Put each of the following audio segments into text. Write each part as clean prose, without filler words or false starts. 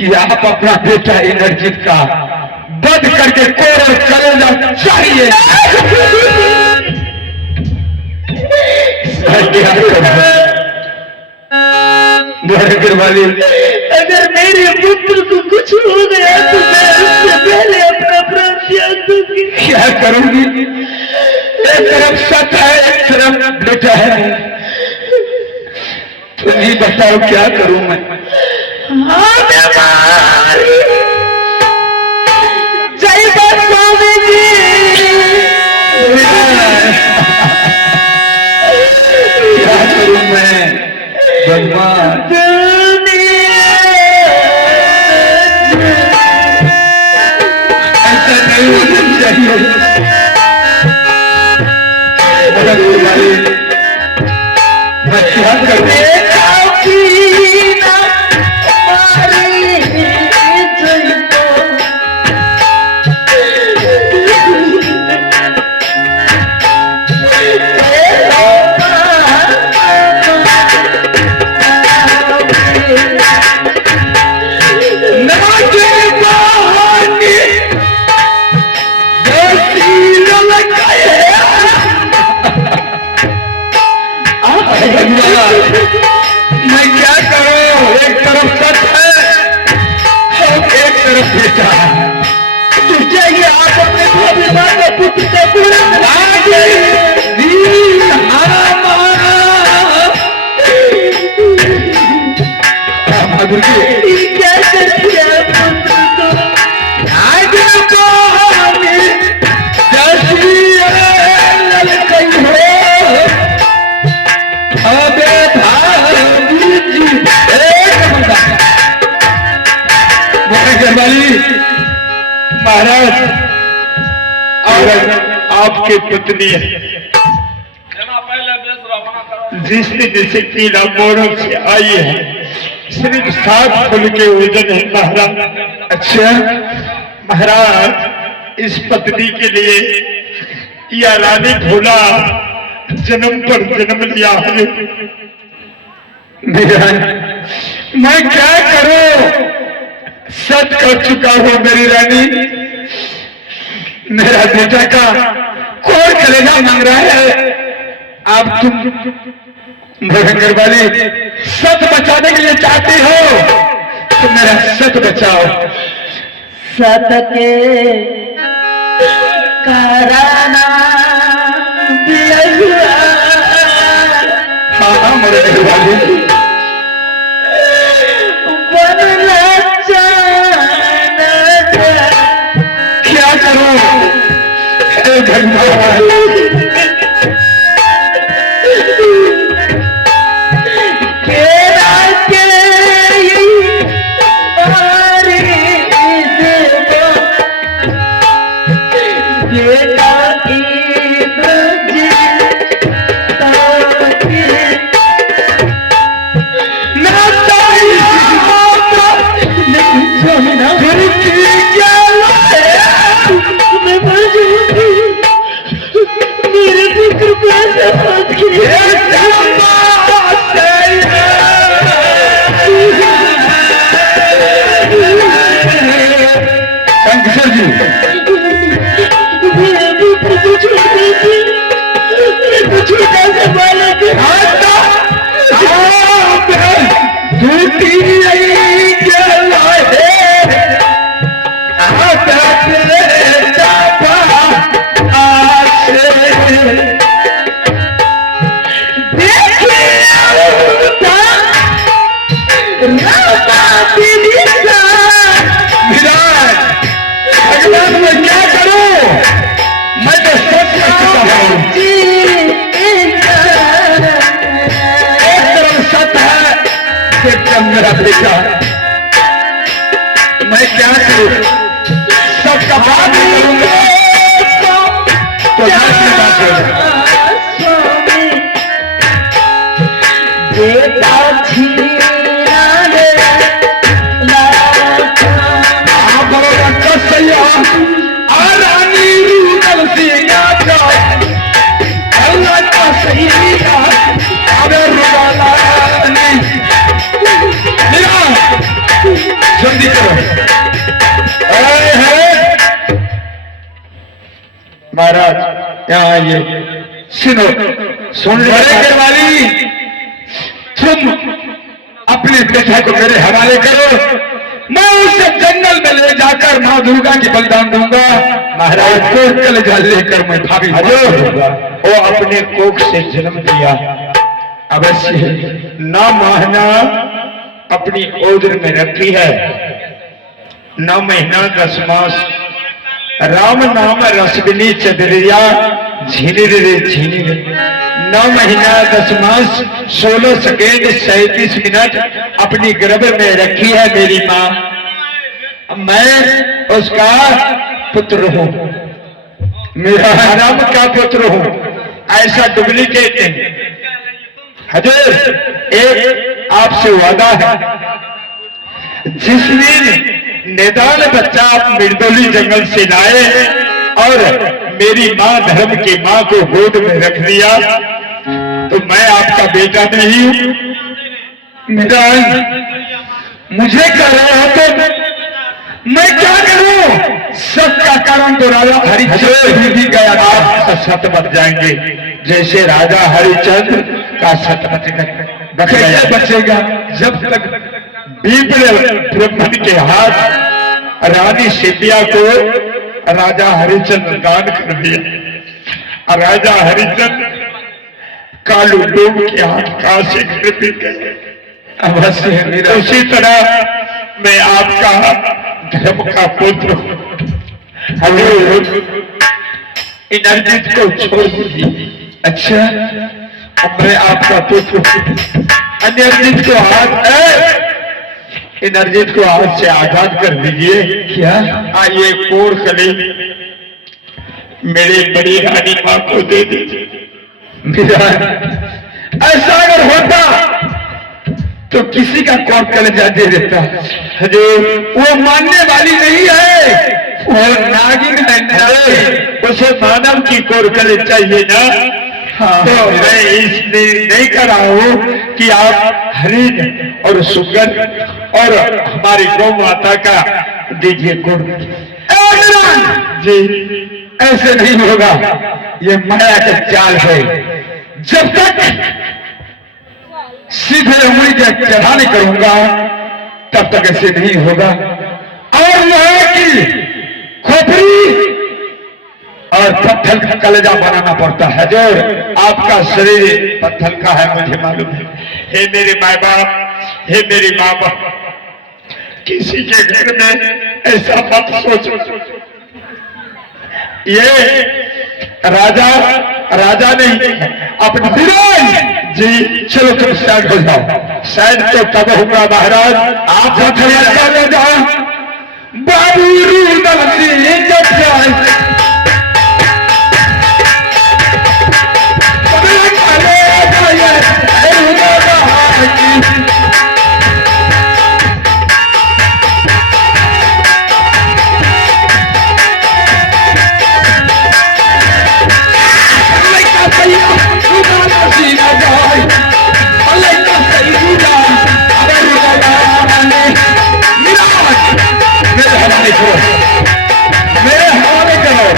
कि आप अपना बेटा इंद्रजीत का वध करके कोरल चले जाना चाहिए। वाली अगर मेरे पुत्र को कुछ हो गया तो मैं उससे पहले अपना प्राण त्याग दूंगी। क्या करूंगी? एक तरफ सच है, एक तरफ बेटा है, तुम ही बताओ क्या करूं मैं? जय स्वामी जी। क्या करूं मैं भगवान? ऐसा नहीं होना चाहिए। मैं क्या करूं? मैं क्या करूं? एक तरफ सच है और एक तरफ बेटा है। तो चाहिए आप अपने भाभी का पुत्र का पूरा क्या कर दिया पुत्र को? महाराज आपकी पत्नी जिस दिन से तीन मोड़ों से आई है सिर्फ 7 फुल के वजन है महाराज। अच्छा महाराज, इस पत्नी के लिए या रानी भोला जन्म पर जन्म लिया है। मैं क्या करूं? सच कर चुका हूं मेरी रानी। मेरा बेटा का कौन कलेजा मांग रहा है? आप तुम भयंकर वाली सच बचाने के लिए चाहती हो तो मेरा सच बचाओ। सत के कराना दिया हुआ। हाँ मेरे वाली क्या करूं? हे भगवान, मेरा बेटा, मैं क्या करूं? सबका बात करूंगा तो बेटा जल्दी यहाँ ये सुनो, सुन ले वाली, तुम अपने बेटा को मेरे हवाले करो, मैं उसे जंगल में ले जाकर माँ दुर्गा की बलिदान दूंगा। महाराज को कलेजा लेकर मैं भाभी वो अपने कोख से जन्म दिया, अवश्य ना माहना अपनी ओजर में रखी है, 9 महीना 10 मास राम नाम रसबिनी चदरिया झीनी रे झीनी रे, 9 महीना 10 मास 16 सेकेंड 37 मिनट अपनी गर्भ में रखी है मेरी माँ। मैं उसका पुत्र हूँ, मेरा राम का पुत्र हूँ, ऐसा डुप्लीकेट नहीं। हजूर एक आपसे वादा है, जिस दिन निदान बच्चा आप मिर्दोली जंगल से लाए और मेरी माँ धर्म की माँ को गोद में रख दिया तो मैं आपका बेटा नहीं हूँ। मेरा मुझे कर रहे हो तो मैं क्या करूं? सबका कारण तो राजा हरिचंद्र भी गया, आप सत बच जाएंगे जैसे राजा हरिचंद्र का सत बचेगा जब तक ब्राह्मण के हाथ रानी सिंधिया को राजा हरिचंद्र दान कर दिया, राजा हरिचंद्र कालू डोम के हाथ का से घर पे गए। अवश्य मेरा, उसी तरह मैं आपका धर्म का पुत्र हूँ। इनर्जित को छोड़ दीजिए। अच्छा, अब मैं आपका पुत्र अनिर्जित को हाथ इनर्जित को हाथ से आजाद कर दीजिए। क्या? आइए कोर कले मेरी बड़ी रानी माँ को दे दीजिए। मेरा ऐसा अगर होता तो किसी का कोर्ट कलेजा दे देता। हजूर वो मानने वाली नहीं है, वो नागिन है, उसे मानव की कोर कले चाहिए ना। हाँ, तो मैं इसलिए नहीं कर रहा हूँ कि आप हरिण और सुगन और हमारी गौ माता का दीजिए गुण जी, ऐसे नहीं होगा, ये माया का जाल है। जब तक सीधे उंगली के चढ़ाने करूंगा तब तक ऐसे नहीं होगा। और यह है कि खोपड़ी और पत्थर का कलेजा बनाना पड़ता है। जो आपका शरीर पत्थर का है मुझे मालूम है। हे मेरे माँ बाप, हे मेरी माँ बाप, किसी के घर में ऐसा मत सोचो। ये राजा नहीं अपना जी, चलो तुम साइड हो जाओ। शायद तो तब होगा महाराज, आप ले जाओ बाबू रूदल सिंह जब जाए मेरे हवाले करो।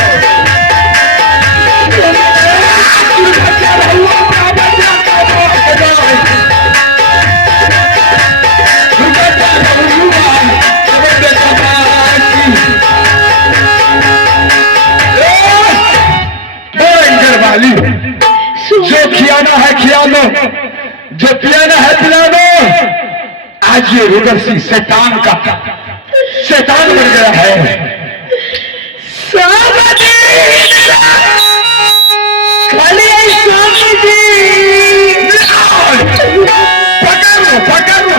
जो खियाना है खिया लो, जो पियाना है पिला दो। आज ये रुद्र सिंह शैतान बन गया है।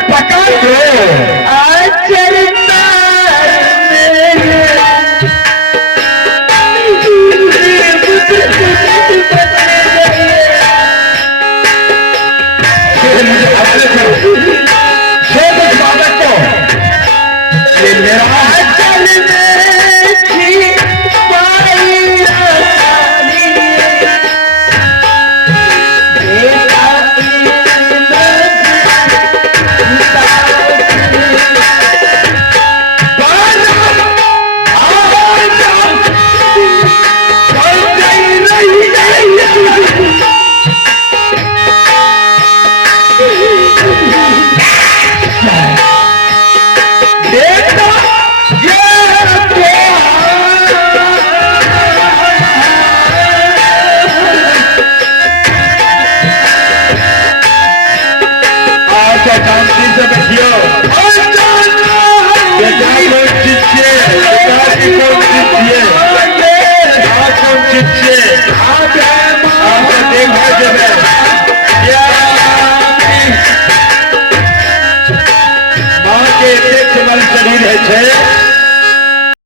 पकड़ लो